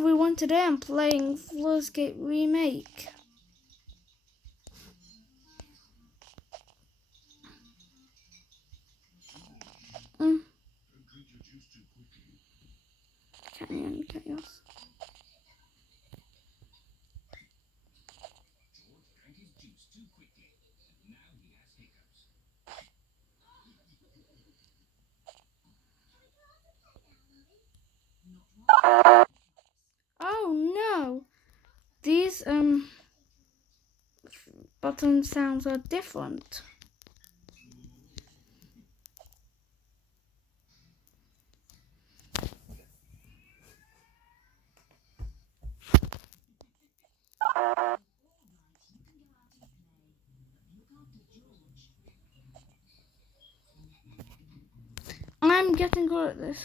everyone, today I'm playing Floodgate Remake. Canyon Chaos. Oh no! These button sounds are different. I'm getting good at this.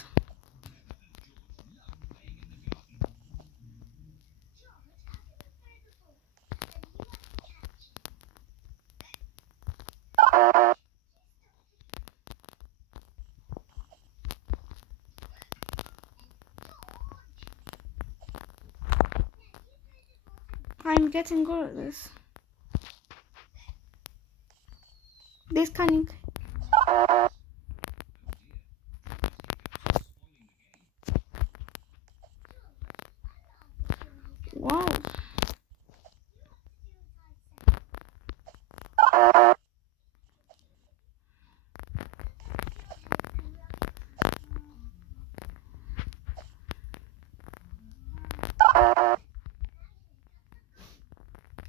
I'm getting good at this. This canyon. Wow.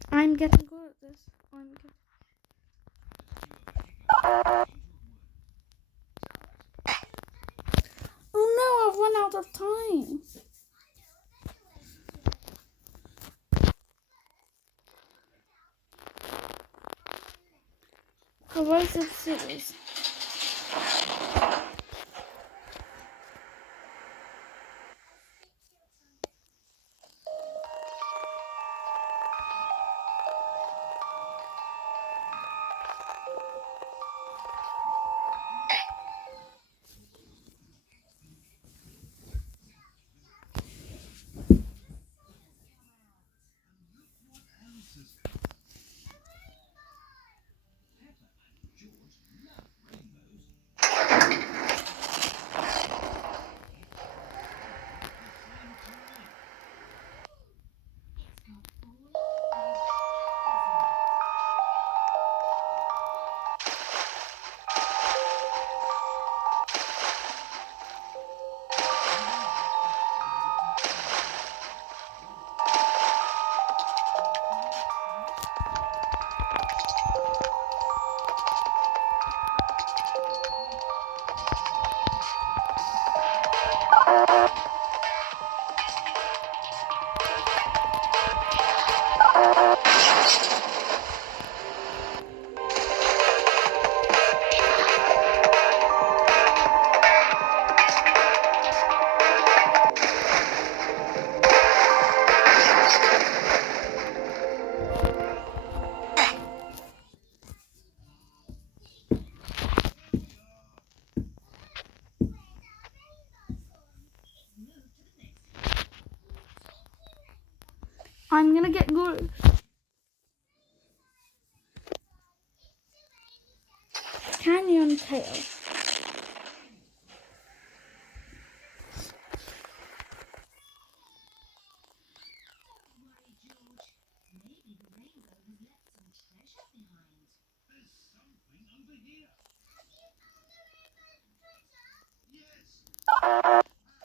I'm getting good at this. Oh no, I've run out of time. Corrosive scissors. I'm gonna get good. Canyon tail.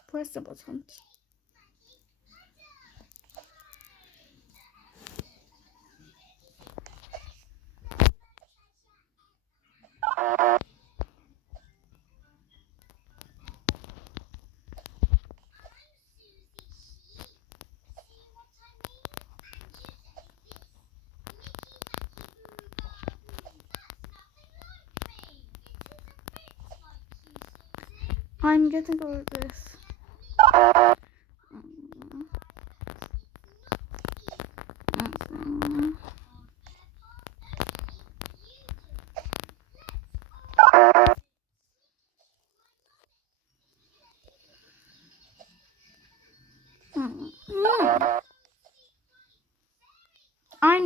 Press the buttons. I'm getting good at this.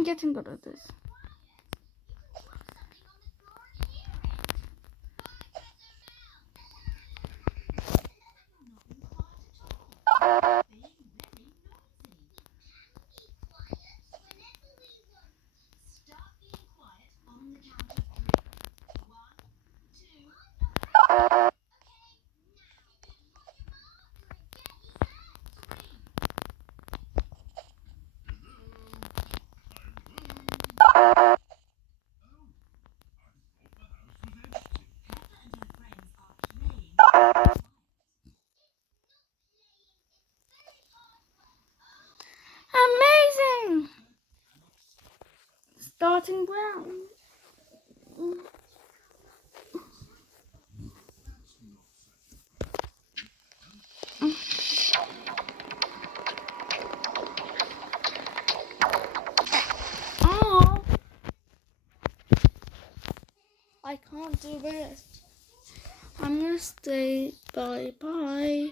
getting good at this. Amazing! Starting round. Oh, I can't do this. I'm gonna stay. Bye bye.